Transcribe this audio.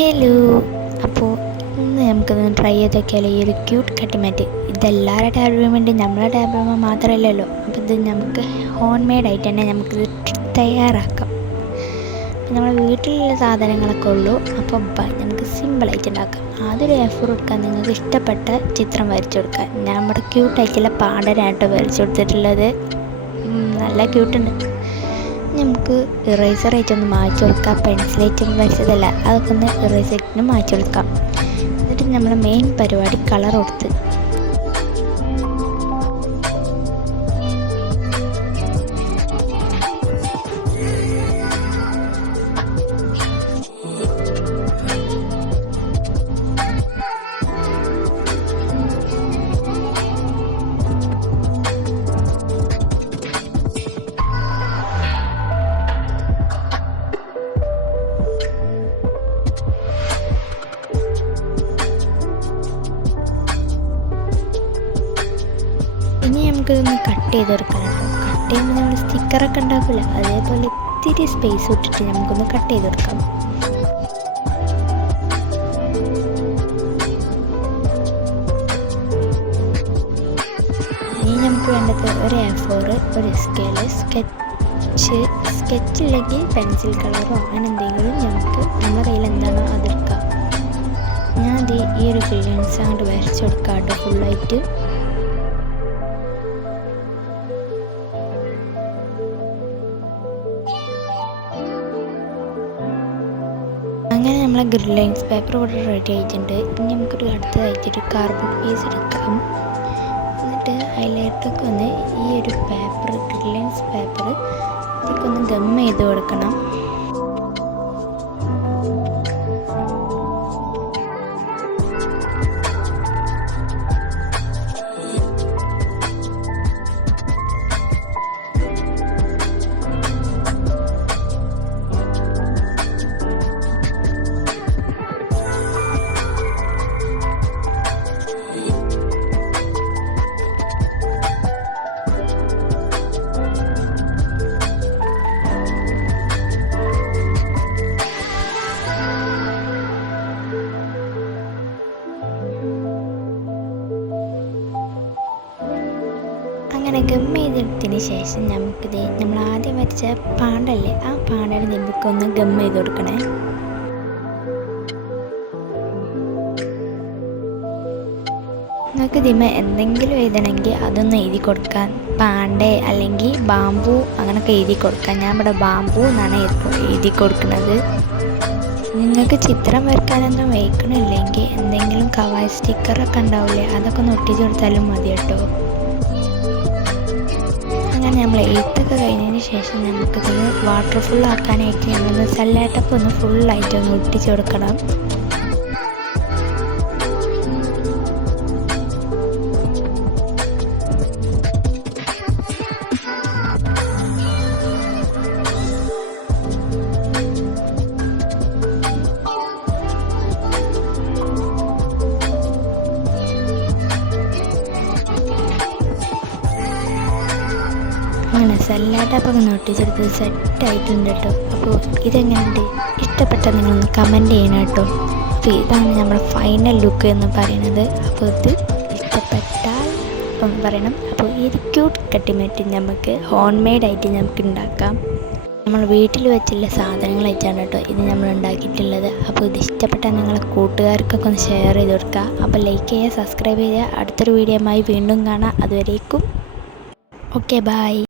Hello, അപ്പോൾ ഇന്ന് നമുക്കൊന്ന് ട്രൈ ചെയ്ത് നോക്കിയാലോ ഈ ഒരു ക്യൂട്ട് കട്ടിമാറ്റ്. ഇതെല്ലാവരുടെ ടേബിളിനും വേണ്ടി നമ്മളെ ടേബിളിൽ മാത്രമല്ലല്ലോ, അപ്പോൾ ഇത് നമുക്ക് ഹോം മെയ്ഡായിട്ട് തന്നെ നമുക്കിത് തയ്യാറാക്കാം. നമ്മുടെ വീട്ടിലുള്ള സാധനങ്ങളൊക്കെ ഉള്ളൂ, അപ്പോൾ നമുക്ക് സിമ്പിളായിട്ട് ഉണ്ടാക്കാം. ആദ്യം എഫോർട്ട് എടുക്കാൻ നിങ്ങൾക്ക് ഇഷ്ടപ്പെട്ട ചിത്രം വരച്ചു കൊടുക്കാം. ഞാൻ നമ്മുടെ ക്യൂട്ടായിട്ടുള്ള പാടനായിട്ട് വരച്ചു കൊടുത്തിട്ടുള്ളത്. നല്ല ക്യൂട്ടുണ്ട്. നമുക്ക് ഇറേസറായിട്ടൊന്ന് മാറ്റി കൊടുക്കാം. പെൻസിലായിട്ടൊന്നും വരച്ചതല്ല, അതൊക്കെ ഒന്ന് ഇറേസറായിട്ടൊന്ന് മാറ്റി കൊടുക്കാം. എന്നിട്ട് നമ്മുടെ മെയിൻ പരിപാടി കളർ കൊടുത്ത് ഇനി നമുക്കിതൊന്ന് കട്ട് ചെയ്തെടുക്കണം. കട്ട് ചെയ്യുമ്പോൾ നമ്മൾ സ്റ്റിക്കറൊക്കെ ഉണ്ടാക്കില്ല, അതേപോലെ ഇത്തിരി സ്പേസ് വിട്ടിട്ട് നമുക്കൊന്ന് കട്ട് ചെയ്തെടുക്കാം. ഇനി നമുക്ക് വേണ്ടത് ഒരു A4, ഒരു സ്കെയില്, സ്കെച്ചില്ലെങ്കിൽ പെൻസിൽ കളറോ അങ്ങനെ എന്തെങ്കിലും നമുക്ക് നമ്മുടെ കയ്യിൽ എന്താണോ അതെടുക്കാം. ഞാൻ ഈ ഒരു ഗ്രീൻസ് അങ്ങോട്ട് വരച്ചു കൊടുക്കാം കേട്ടോ ഫുള്ളായിട്ട്. അങ്ങനെ നമ്മളെ ഗ്രിഡ് ലൈൻസ് പേപ്പർ ഇവിടെ റെഡി ആയിട്ടുണ്ട്. ഇനി നമുക്കൊരു അടുത്തതായിട്ടൊരു കാർഡ്ബോർഡ് പീസ് എടുക്കാം. എന്നിട്ട് അതിലേക്കൊക്കെ ഒന്ന് ഈ ഒരു പേപ്പർ, ഗ്രിഡ് ലൈൻസ് പേപ്പർ, ഇതൊക്കെ ഒന്ന് ഗം ചെയ്ത് കൊടുക്കണം. അങ്ങനെ ഗം ചെയ്തെടുത്തതിന് ശേഷം നമുക്കിത് നമ്മൾ ആദ്യം വരച്ച പാണ്ടല്ലേ, ആ പാണ്ടയുടെ നിമ്പൊക്കെ ഗം ചെയ്ത് കൊടുക്കണേ. നിങ്ങൾക്ക് ഇതിമ എന്തെങ്കിലും എഴുതണമെങ്കിൽ അതൊന്ന് എഴുതി കൊടുക്കാൻ. പാണ്ടേ അല്ലെങ്കിൽ ബാമ്പു അങ്ങനെയൊക്കെ എഴുതി കൊടുക്കാൻ. ഞാൻ ഇവിടെ ബാമ്പു എന്നാണ് എഴുതി കൊടുക്കുന്നത്. നിങ്ങൾക്ക് ചിത്രം വരയ്ക്കാനൊന്നും വയ്ക്കണില്ലെങ്കിൽ എന്തെങ്കിലും കവായ് സ്റ്റിക്കറൊക്കെ ഉണ്ടാവില്ലേ, അതൊക്കെ ഒന്ന് ഒട്ടിച്ച് കൊടുത്താലും മതി കേട്ടോ. അങ്ങനെ നമ്മൾ എഴുത്തൊക്കെ കഴിഞ്ഞതിന് ശേഷം നമുക്കിത് വാട്ടർ ഫുള്ളാക്കാനായിട്ട് നമ്മളൊന്ന് സെല്ലാട്ടപ്പ് ഒന്ന് ഫുള്ളായിട്ടൊന്ന് ഒട്ടിച്ച് കൊടുക്കണം. അങ്ങനെ സെല്ലാട്ടപ്പൊക്കെ ഒട്ടിച്ചെടുത്ത് സെറ്റായിട്ടുണ്ട് കേട്ടോ. അപ്പോൾ ഇതെങ്ങനെയുണ്ട്, ഇഷ്ടപ്പെട്ടാൽ നിങ്ങളൊന്ന് കമൻറ്റ് ചെയ്യണം കേട്ടോ. അപ്പോൾ ഇതാണ് നമ്മുടെ ഫൈനൽ ലുക്ക് എന്ന് പറയുന്നത്. അപ്പോൾ ഇത് ഇഷ്ടപ്പെട്ടാൽ ഒന്ന് പറയണം. അപ്പോൾ ഇത് ക്യൂട്ട് കട്ടിമാറ്റ് നമുക്ക് ഹോം മെയ്ഡായിട്ട് നമുക്ക് ഉണ്ടാക്കാം. നമ്മൾ വീട്ടിൽ വെച്ചുള്ള സാധനങ്ങളായിട്ടാണ് കേട്ടോ ഇത് നമ്മൾ ഉണ്ടാക്കിയിട്ടുള്ളത്. അപ്പോൾ ഇത് ഇഷ്ടപ്പെട്ടാൽ നിങ്ങളെ കൂട്ടുകാർക്കൊക്കെ ഒന്ന് ഷെയർ ചെയ്ത് കൊടുക്കുക. അപ്പോൾ ലൈക്ക് ചെയ്യുക, സബ്സ്ക്രൈബ് ചെയ്യുക. അടുത്തൊരു വീഡിയോയുമായി വീണ്ടും കാണാം. അതുവരേക്കും ഓക്കെ, ബൈ.